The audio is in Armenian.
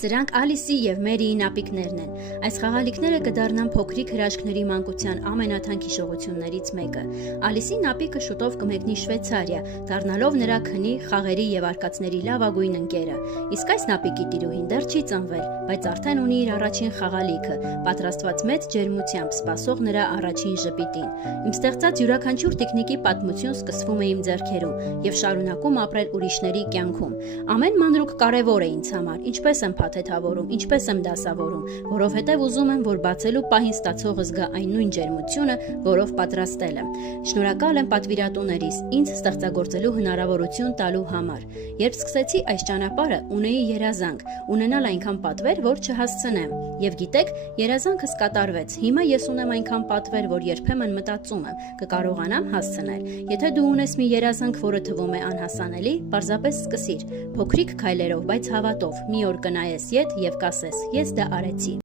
Սրանք Ալիսի և Մերիի նապիկներն են։ Այս խաղալիքները կդառնան փոքրիկ հրաշքների մանկության ամենաթանկ հիշողություններից մեկը։ Ալիսի նապիկը շուտով կմեկնի Շվեյցարիա, դառնալով նրա քնի, խաղերի և արկածների լավագույն ընկերը։ Իսկ այս նապիկի տիրուհին դեռ չի ծնվել, բայց արդեն ունի իր առաջին խաղալիքը, պատրաստված մեծ ջերմությամբ սպասող նրա առաջին ժպիտին։ Իմ ստեղծած յուրաքանչյուր տիկնիկի պատմություն սկսվում է իմ ձեռքերում և շարունակում ապրել ուրիշների կյանքում։ Ամեն մանրուք կարևոր է ինձ համար, ինչպես եմ փաթեթավորում, ինչպես եմ դասավորում, որովհետև ուզում եմ, որ բացելու պահին ստացողը զգա այն նույն ջերմությունը, որով պատրաստել եմ։ Շնորհակալ եմ պատվիրատուներիս, ինձ ստեղծագործելու հնարավորություն տալու համար։ Երբ սկսեցի այս ճանապարհը, ունեի երազանք, ունենալ այնքան պատվեր, որ չհասցնեմ։ Եվ գիտեք, երազանքս կատարվեց։ Հիմա ես ունեմ այնքան պատվեր, որ երբեմն մտածում եմ, կկարողանամ հասցնել։ Եթե դու ունես մի երազանք, որը թվում է անհասանելի, պարզապես սկսիր, փոքրիկ քայլերով, բայց հավատով։ Մի օր կնայես ետ և կասես՝ ես դա արեցի։